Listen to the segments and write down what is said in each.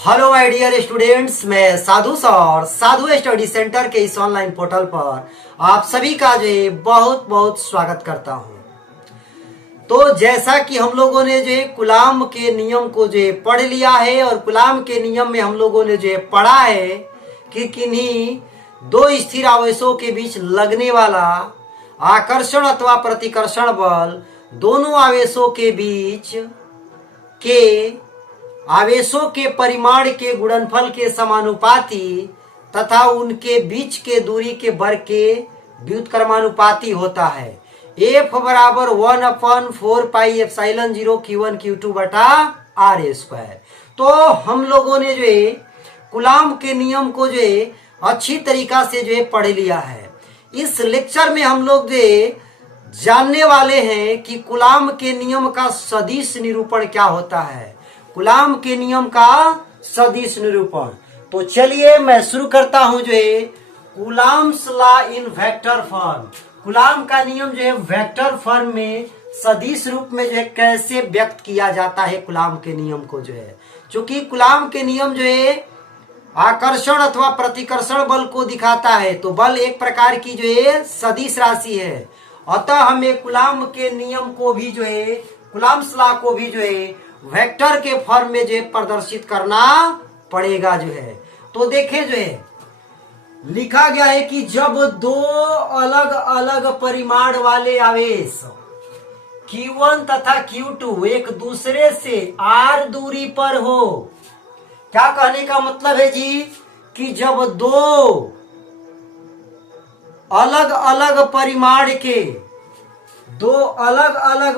Hello my dear students, मैं साधु sir साधु study centre के इस ऑनलाइन पोर्टल पर आप सभी का जो है बहुत बहुत स्वागत करता हूं। तो जैसा कि हम लोगों ने जो है कूलाम के नियम को जो है पढ़ लिया है और कूलाम के नियम में हम लोगों ने जो है पढ़ा है कि किन्हीं दो स्थिर आवेशों के बीच लगने वाला आकर्षण अथवा प्रतिकर्षण बल दोनों आवेशों के बीच के आवेशों के परिमाण के गुणनफल के समानुपाती तथा उनके बीच के दूरी के वर्ग के व्युत्क्रमानुपाती होता है। F बराबर 1/4πε0 Q1 Q2 बटा R स्क्वायर। तो हम लोगों ने जो है कूलाम के नियम को जो है अच्छी तरीका से जो है पढ़ लिया है। इस लेक्चर में हम लोग जो है जानने वाले हैं कि कूलाम के नियम का सदिश निरूपण क्या होता है। कूलाम के नियम का सदिश निरूपण। तो चलिए मैं शुरू करता हूं जो है coulombs law in vector form. Coulomb का नियम जो है वेक्टर फॉर्म में सदिश रूप में जो है कैसे व्यक्त किया जाता है कूलाम के नियम को जो है, क्योंकि कूलाम के नियम जो है आकर्षण अथवा प्रतिकर्षण बल को दिखाता है। तो बल एक प्रकार की जो है सदिश राशि है, अतः हमें कूलाम के नियम को भी जो है कूलाम्स लॉ को भी जो है वेक्टर के फॉर्म में जो है प्रदर्शित करना पड़ेगा जो है। तो देखें जो है लिखा गया है कि जब दो अलग अलग परिमाण वाले आवेश Q1 तथा Q2 एक दूसरे से r दूरी पर हो। क्या कहने का मतलब है जी कि जब दो अलग अलग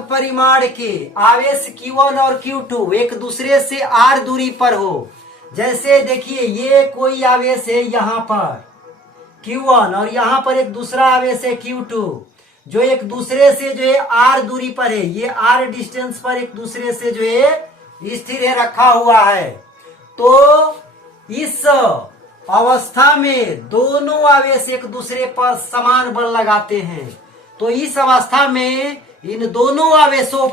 परिमाण के आवेश Q1 और Q2 एक दूसरे से r दूरी पर हो। जैसे देखिए ये कोई आवेश है यहाँ पर Q1 और यहाँ पर एक दूसरा आवेश है Q2 जो एक दूसरे से जो है r दूरी पर है। ये r डिस्टेंस पर एक दूसरे से जो है स्थिर है, रखा हुआ है। तो इस अवस्था में दोनों आवेश एक दूसरे पर समान बल लगाते हैं। तो इस अवस्था में इन दोनों आवेशों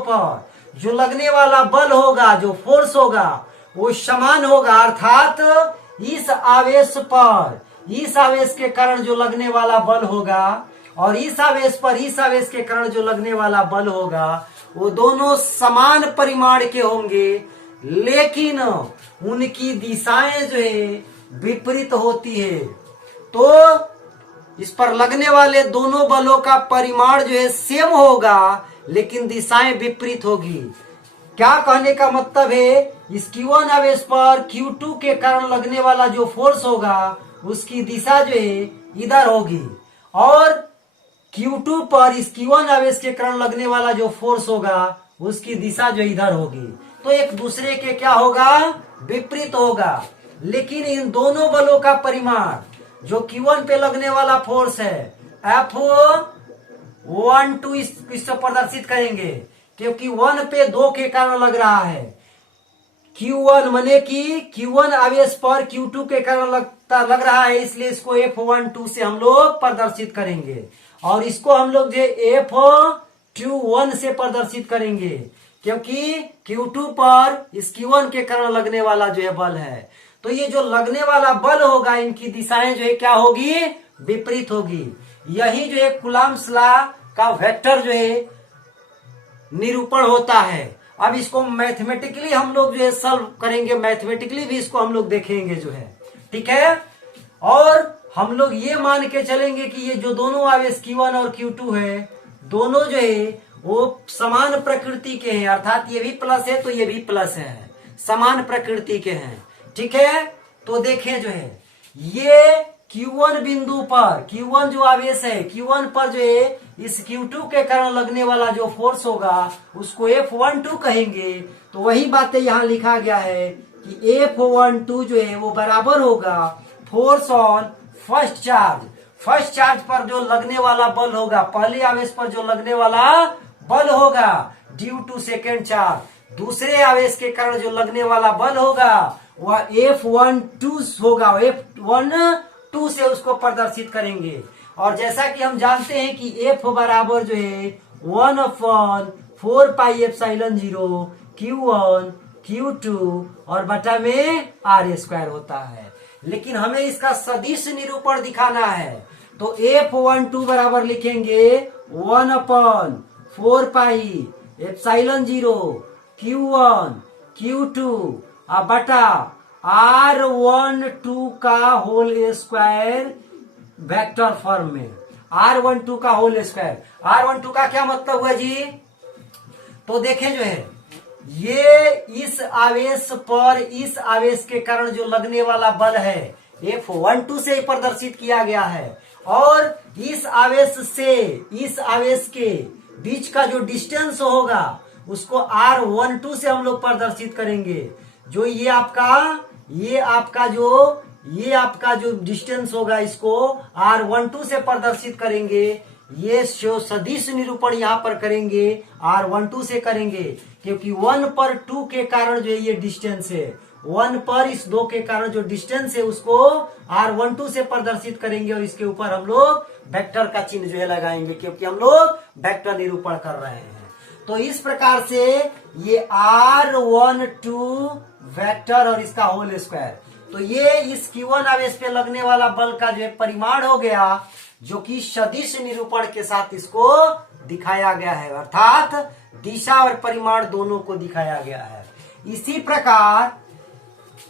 पर जो लगने वाला बल होगा, जो फोर्स होगा वो समान होगा। अर्थात इस आवेश के कारण जो लगने वाला बल होगा और इस आवेश के कारण जो लगने वाला बल होगा वो दोनों समान परिमाण के होंगे, लेकिन उनकी दिशाएं जो है विपरीत होती है। तो इस पर लगने वाले दोनों बलों का परिमाण जो है सेम होगा, लेकिन दिशाएं विपरीत होगी। क्या कहने का मतलब है, इस Q1 आवेश पर Q2 के कारण लगने वाला जो फोर्स होगा उसकी दिशा जो है इधर होगी, और Q2 पर इस Q1 आवेश के कारण लगने वाला जो फोर्स होगा उसकी दिशा जो इधर होगी। तो एक दूसरे के क्या होगा, विपरीत होगा। लेकिन इन दोनों बलों का परिमाण जो Q1 पे लगने वाला फोर्स है F12 इससे प्रदर्शित करेंगे, क्योंकि 1 पे 2 के कारण लग रहा है। Q1 माने कि Q1 आवेश पर Q2 के कारण लग रहा है, इसलिए इसको F12 से हम लोग प्रदर्शित करेंगे, और इसको हम लोग जो F21 से प्रदर्शित करेंगे, क्योंकि Q2 पर इस Q1 के कारण लगने वाला जो है बल है। तो ये जो लगने वाला बल होगा इनकी दिशाएं जो है क्या होगी, विपरीत होगी। यही जो है कूलाम्स लॉ का वेक्टर जो है निरूपण होता है। अब इसको मैथमेटिकली हम लोग जो है सॉल्व करेंगे, मैथमेटिकली भी इसको हम लोग देखेंगे जो है, ठीक है। और हम लोग ये मान के चलेंगे कि ये जो दोनों आवेश Q1 और Q2 है दोनों जो है वो समान प्रकृति के हैं, अर्थात ये भी प्लस है तो ये भी प्लस है, समान प्रकृति के हैं, ठीक है। तो देखें जो है ये Q1 बिंदु पर Q1 जो आवेश है Q1 पर जो है इस Q2 के कारण लगने वाला जो फोर्स होगा उसको F12 कहेंगे। तो वही बातें यहाँ लिखा गया है कि F12 जो है वो बराबर होगा फोर्स ऑन फर्स्ट चार्ज पर जो लगने वाला बल होगा, पहले आवेश पर जो लगने वाला बल होगा ड्यू टू सेकेंड चार्ज, दूसरे आवेश के कारण जो लगने वाला बल होगा वह F12 होगा। F12 से उसको प्रदर्शित करेंगे। और जैसा कि हम जानते हैं कि F बराबर जो है 1/4πε0 Q1 Q2 और बटा में R स्क्वायर होता है। लेकिन हमें इसका सदिश निरूपण दिखाना है, तो F12 बराबर लिखेंगे 1/4 पाई एप्सिलॉन 0 Q1 Q2 और बटा R12 का होल स्क्वायर वेक्टर फॉर्म में। R12 का होल स्क्वायर, R12 का क्या मतलब हुआ जी? तो देखें जो है, ये इस आवेश पर इस आवेश के कारण जो लगने वाला बल है F12 से प्रदर्शित किया गया है, और इस आवेश से इस आवेश के बीच का जो डिस्टेंस होगा उसको R12 से हम लोग प्रदर्शित करेंगे। जो ये आपका जो डिस्टेंस होगा इसको R12 से प्रदर्शित करेंगे। ये सदिश निरूपण यहाँ पर करेंगे R12 से करेंगे, क्योंकि 1/2 के कारण जो ये डिस्टेंस है, 1 पर इस 2 के कारण जो डिस्टेंस है उसको R12 से प्रदर्शित करेंगे, और इसके ऊपर हम लोग वेक्टर का चिन्ह जो है लगाएंगे, क्योंकि हम लोग वेक्टर निरूपण कर रहे हैं। तो इस प्रकार से ये R12 वेक्टर और इसका होल स्क्वायर, तो ये इस Q1 आवेश पे लगने वाला बल का जो है परिमाण हो गया, जो कि सदिश निरूपण के साथ इसको दिखाया गया है, अर्थात दिशा और परिमाण दोनों को दिखाया गया है। इसी प्रकार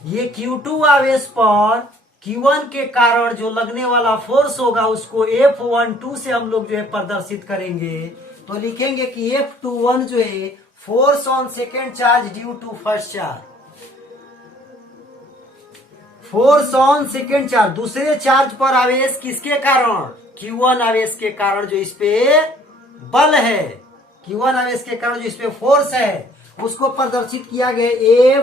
ये Q2 आवेश पर Q1 के कारण जो लगने वाला फोर्स होगा उसको F12 से हम लोग जो है प्रदर्शित करेंगे। तो लिखेंगे कि F21 जो है force on second charge due to first charge, force on second charge दूसरे चार्ज पर आवेश किसके कारण? Q1 आवेश के कारण जो इस पे बल है, Q1 आवेश के कारण जो इस पे फोर्स है उसको प्रदर्शित किया गया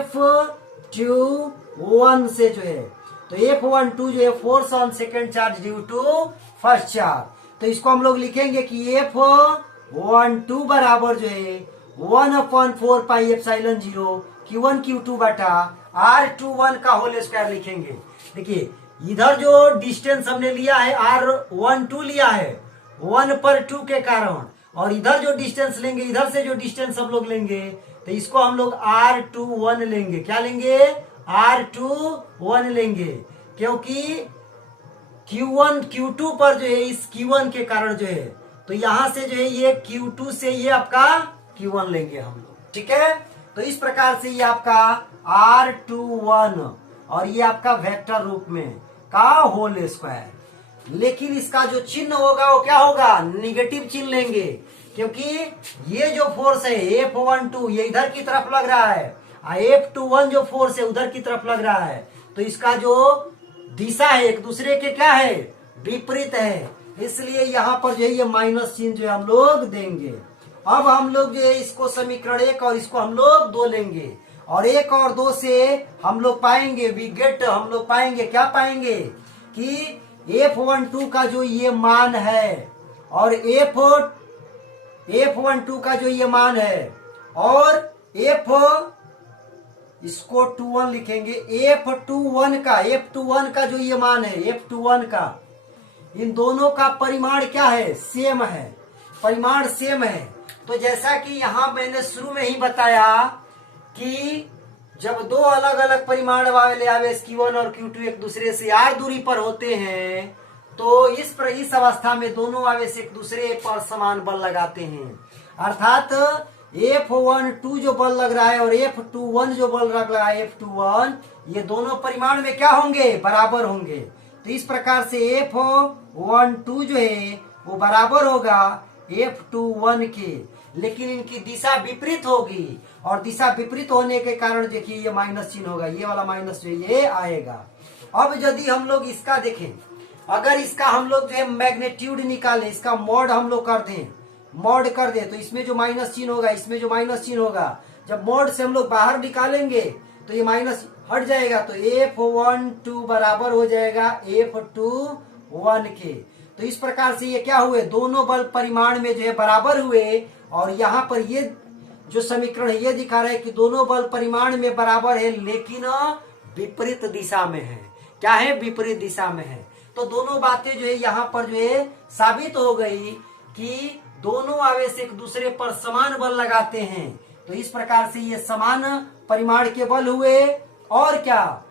F21 से जो है। तो F12 जो है force on second charge due to first charge, तो इसको हम लोग लिखेंगे कि F12 बराबर जो है 1/4 पाई एप्सिलॉन 0 Q1 Q2 बटा R21 का होल स्क्वायर लिखेंगे। देखिए इधर जो डिस्टेंस हमने लिया है R12 लिया है 1/2 के कारण, और इधर जो डिस्टेंस लेंगे, इधर से जो डिस्टेंस हम लोग लेंगे तो इसको हम लोग R21 लेंगे। क्या लेंगे? R21 लेंगे, क्योंकि Q1 Q2 पर जो है इस Q1 के कारण जो है, तो यहां से जो है ये Q2 से ये आपका Q1 लेंगे हम लोग, ठीक है। तो इस प्रकार से ये आपका R21 और ये आपका वेक्टर रूप में का होल स्क्वायर। लेकिन इसका जो चिन्ह होगा वो क्या होगा? निगेटिव चिन्ह लेंगे, क्योंकि ये जो फोर्स है F12 ये इधर की तरफ लग रहा है, F21 जो फोर्स है उधर की तरफ लग रहा है, तो इसका जो दिशा है एक दूसरे के क्या है? विपरीत है। इसलिए यहाँ पर जो है ये माइनस चिन्ह जो है हम लोग देंगे। अब हम लोग जो है इसको समीकरण 1 और इसको हम लोग 2 लेंगे, और 1 और 2 से हम लोग पाएंगे हम लोग पाएंगे क्या पाएंगे कि F12 का जो ये मान है और F12 का जो ये मान है और इसको 21 लिखेंगे, F21 का जो ये मान है F21 का, इन दोनों का परिमाण क्या है? सेम है, परिमाण सेम है। तो जैसा कि यहाँ मैंने शुरू में ही बताया कि जब दो अलग अलग परिमाण वाले आवेश Q1 और Q2 एक दूसरे से r दूरी पर होते हैं, तो इस अवस्था में दोनों आवेश एक दूसरे पर समान बल लगाते हैं, अर्थात F12 जो बल लग रहा है और F21 जो बल लग रहा है F21, ये दोनों परिमाण में क्या होंगे? बराबर होंगे। तो इस प्रकार से F12 जो है वो बराबर होगा F21 के, लेकिन इनकी दिशा विपरीत होगी, और दिशा विपरीत होने के कारण देखिए ये माइनस चिन्ह होगा, ये वाला माइनस जो ये आएगा। अब यदि हम लोग इसका देखें, अगर इसका हम लोग जो है मैग्नीट्यूड निकालें, इसका मॉड हम लोग कर दें, तो इसमें जो माइनस चिन्ह होगा, इसमें जो माइनस चिन्ह होगा, जब मॉड से हम लोग बाहर निकालेंगे तो ये माइनस हट जाएगा, तो F12 बराबर हो जाएगा F21 के। तो इस प्रकार से ये क्या हुए? दोनों बल परिमाण में जो है बराबर हुए, और यहाँ पर ये जो समीकरण है ये दिखा रहा है कि दोनों बल परिमाण में बराबर है, लेकिन विपरीत दिशा में है। क्या है? विपरीत दिशा में है। तो दोनों बातें जो है यहाँ पर जो है साबित हो गई कि दोनों आवेश एक दूसरे पर समान बल लगाते हैं। तो इस प्रकार से ये समान परिमाण के बल हुए, और क्या,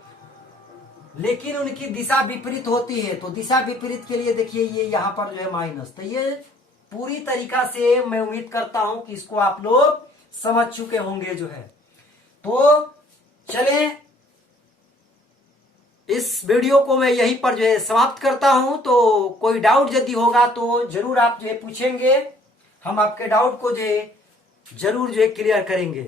लेकिन उनकी दिशा विपरीत होती है। तो दिशा विपरीत के लिए देखिए ये यहां पर जो है माइनस। तो ये पूरी तरीका से मैं उम्मीद करता हूं कि इसको आप लोग समझ चुके होंगे जो है। तो चलें, इस वीडियो को मैं यहीं पर जो है समाप्त करता हूं। तो कोई डाउट यदि होगा तो जरूर आप जो है पूछेंगे, हम आपके डाउट को जो है जरूर जो है क्लियर करेंगे।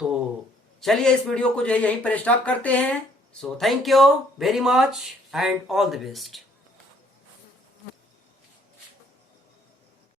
तो चलिए इस वीडियो को जो है यहीं पर स्टॉप करते हैं। So thank you very much and all the best.